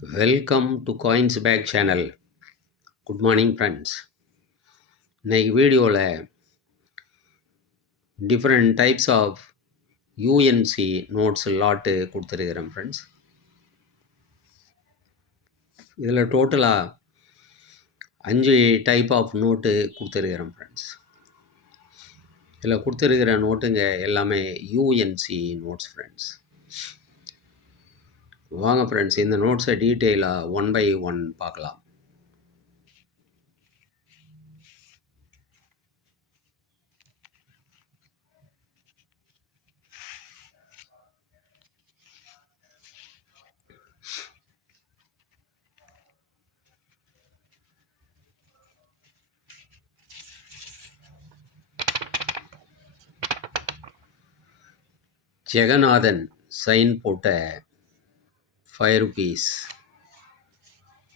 Welcome to Coins Bag channel. Good morning friends. இன்னைக்கு வீடியோவில் different types of UNC notes lot கொடுத்துருக்கிறேன் friends. இதில் டோட்டலாக 5 டைப் ஆஃப் நோட்டு கொடுத்துருக்கிறேன் ஃப்ரெண்ட்ஸ். இதில் கொடுத்துருக்கிற நோட்டுங்க எல்லாமே யூஎன்சி நோட்ஸ் ஃப்ரெண்ட்ஸ். வாங்க ஃப்ரெண்ட்ஸ், இந்த நோட்ஸை டீட்டெயிலாக 1 by 1 பார்க்கலாம். ஜெகநாதன் சைன் போட்ட 5 rupees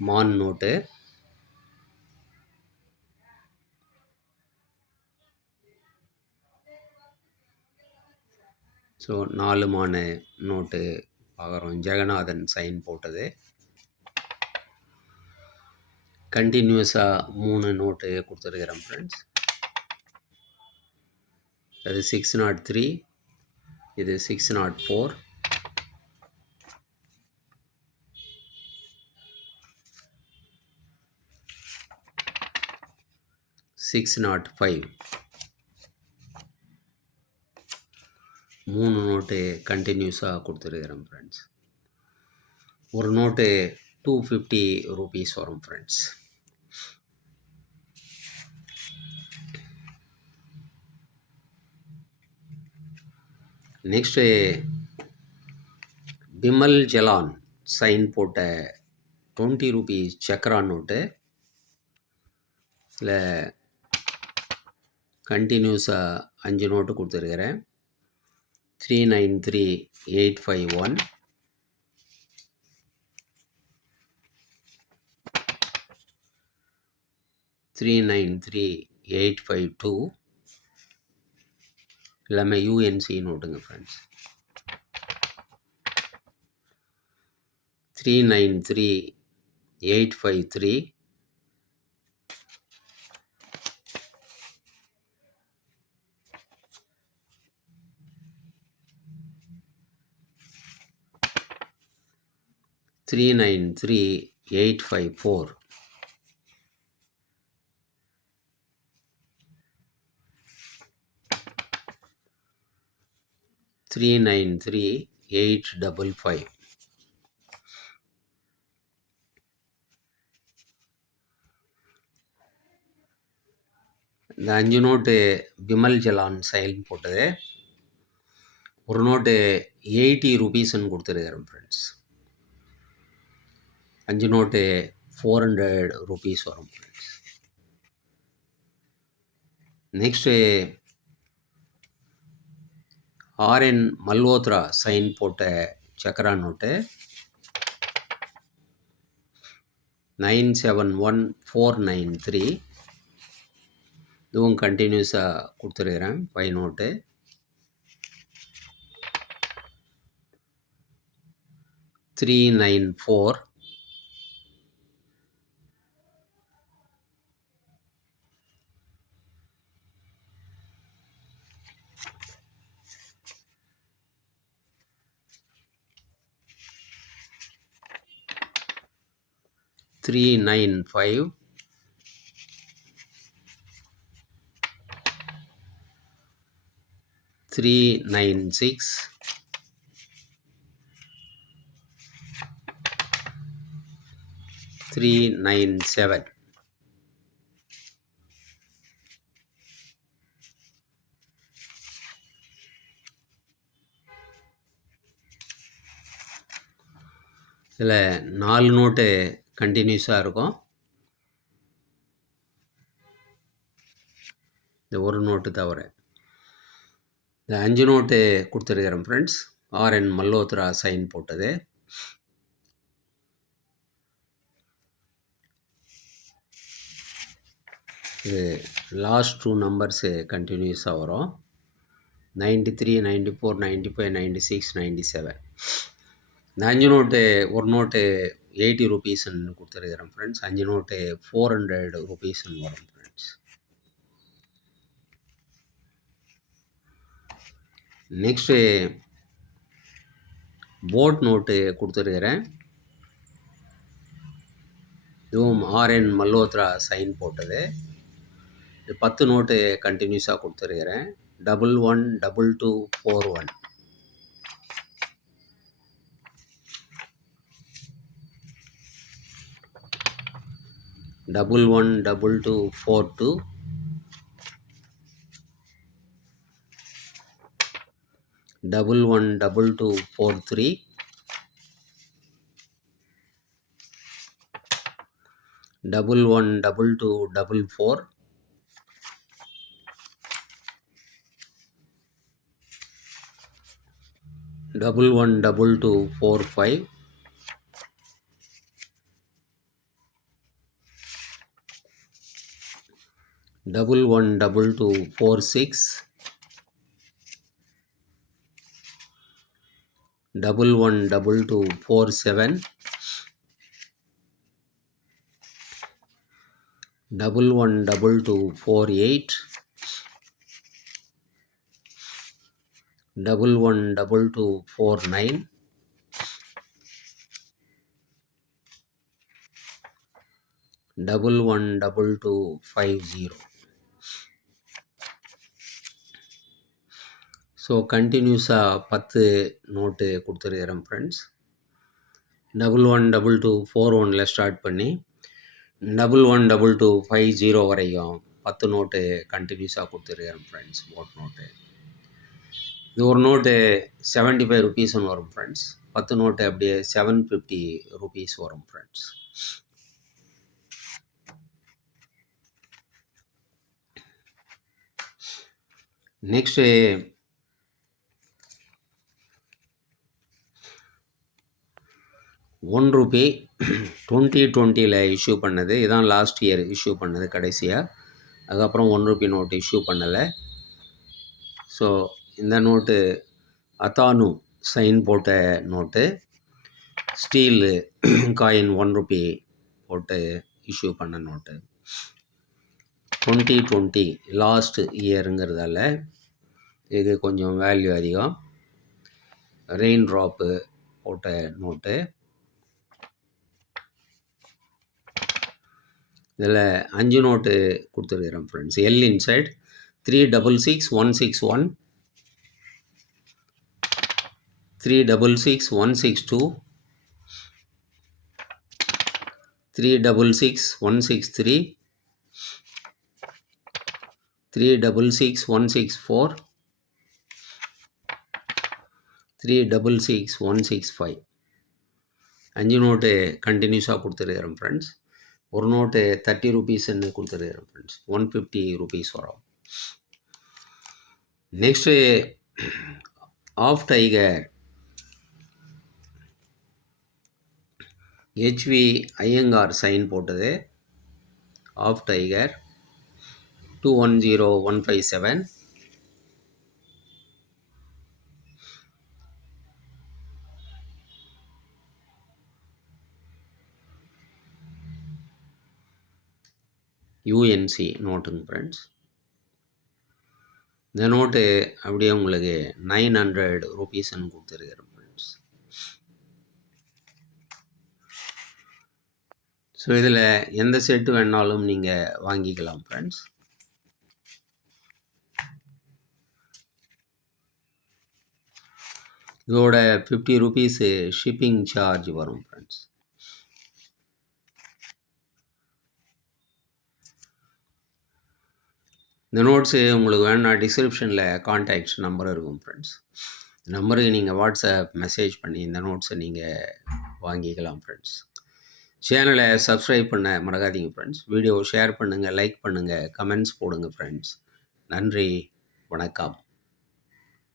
மான் நோட்டு. ஸோ 4 மான் நோட்டு பார்க்குறோம். ஜெகநாதன் சைன் போட்டது. கண்டினியூஸாக 3 நோட்டு கொடுத்துருக்கிறேன் ஃப்ரெண்ட்ஸ். அது 603, இது 604, $605. 3 நோட்டு கண்டினியூஸாக கொடுத்துருக்கிறேன் ஃப்ரெண்ட்ஸ். ஒரு நோட்டு 250 rupees வரும் friends. Next Bimal Jalan sign போட்ட 20 rupees சக்ரா நோட்டு. இதில் கண்டினியூஸாக 5 நோட்டு கொடுத்துருக்கிறேன். 393851, 393852 எல்லாமே யூஎன்சி நோட்டுங்க ஃப்ரெண்ட்ஸ். 393853, 393854, 393855. இந்த 5 நோட்டு பிமல் ஜலான் சைன் போட்டது. ஒரு நோட்டு 80 rupeesன்னு கொடுத்துருக்கிறேன் ஃப்ரெண்ட்ஸ். 5 நோட்டு 400 rupees வரும் friends. Next R N Malhotra sign போட்ட சக்ரா நோட்டு 971493. இதுவும் கண்டினியூஸாக கொடுத்துருக்கிறேன் 5 நோட்டு. 394, 395, 396, 397. இதில் 4 நோட்டு கண்டினியூஸாக இருக்கும். இந்த ஒரு நோட்டு தவிர இந்த 5 நோட்டு கொடுத்துருக்கிறேன் ஃப்ரெண்ட்ஸ். ஆர்என் மல்ஹோத்ரா சைன் போட்டது. இது லாஸ்ட் 2 நம்பர்ஸு கண்டினியூஸாக வரும். 93, 94, 95, 96, 97. இந்த 5 நோட்டு, ஒரு நோட்டு 80 ரூபீஸ்ன்னு கொடுத்துருக்கிறேன் ஃப்ரெண்ட்ஸ். 5 நோட்டு 400 ரூபீஸ்ன்னு வரும் ஃப்ரெண்ட்ஸ். நெக்ஸ்ட்டு போட் நோட்டு கொடுத்துருக்கிறேன். இதுவும் ஆர்என் மல்ஹோத்ரா சைன் போட்டது. 10 நோட்டு கண்டினியூஸாக கொடுத்துருக்கிறேன். 112241, 112242, 112243, 112244, 112245, 112246, 112247, 112248, 112249, 112250. ஸோ கண்டினியூஸாக 10 நோட்டு கொடுத்துருக்கிறேன் ஃப்ரெண்ட்ஸ். 112241 ஸ்டார்ட் பண்ணி 112250 வரைக்கும் 10 நோட்டு கண்டினியூஸாக கொடுத்துருக்கிறேன் ஃப்ரெண்ட்ஸ். போட் நோட்டு இது ஒரு நோட்டு 75 ரூபீஸ்ன்னு வரும் ஃப்ரெண்ட்ஸ். 10 நோட்டு அப்படியே 750 ரூபீஸ் வரும் ஃப்ரெண்ட்ஸ். நெக்ஸ்ட்டு ₹1 2020 இஷ்யூ பண்ணது. இதான் லாஸ்ட் இயர் இஷ்யூ பண்ணது கடைசியாக. அதுக்கப்புறம் ₹1 நோட்டு இஷ்யூ பண்ணலை. ஸோ இந்த நோட்டு அத்தானு சைன் போட்ட நோட்டு, ஸ்டீலு காயின் ₹1 போட்டு இஷ்யூ பண்ண நோட்டு. 2020 லாஸ்ட் இயருங்கிறதால இது கொஞ்சம் வேல்யூ அதிகம். ரெயின் ட்ராப்பு போட்ட நோட்டு. இதில் 5 நோட்டு கொடுத்துருக்குறேன் ஃப்ரெண்ட்ஸ். L inside 366161, 366162, 366163, 366164, 366165. 5 நோட்டு கண்டினியூஸாக கொடுத்துருக்குறேன் ஃப்ரெண்ட்ஸ். ஒரு நோட்டு 30 ரூபீஸ்ன்னு கொடுத்துருக்குறேன் ஃப்ரெண்ட்ஸ். 150 ரூபீஸ் வரும். Next of tiger H V Iyengar sign போட்டது. ஆஃப் டைகர் 210157, யூஎன்சி நோட்டுங்க ஃப்ரெண்ட்ஸ். இந்த நோட்டு அப்படியே உங்களுக்கு 900 ரூபீஸ்ன்னு கொடுத்துருக்குறேன் ஃப்ரெண்ட்ஸ். ஸோ இதில் எந்த செட்டு வேணாலும் நீங்கள் வாங்கிக்கலாம் ஃப்ரெண்ட்ஸ். இதோட 50 ரூபீஸு ஷிப்பிங் சார்ஜ் வரும் ஃப்ரெண்ட்ஸ். இந்த நோட்ஸு உங்களுக்கு வேணும்னா டிஸ்கிரிப்ஷனில் கான்டாக்ட்ஸ் நம்பர் இருக்கும் ஃப்ரெண்ட்ஸ். நம்பருக்கு நீங்கள் வாட்ஸ்அப் மெசேஜ் பண்ணி இந்த நோட்ஸை நீங்கள் வாங்கிக்கலாம் ஃப்ரெண்ட்ஸ். சேனலை சப்ஸ்கிரைப் பண்ண மறக்காதீங்க ஃப்ரெண்ட்ஸ். வீடியோ ஷேர் பண்ணுங்கள், லைக் பண்ணுங்கள், கமெண்ட்ஸ் போடுங்க ஃப்ரெண்ட்ஸ். நன்றி, வணக்கம்.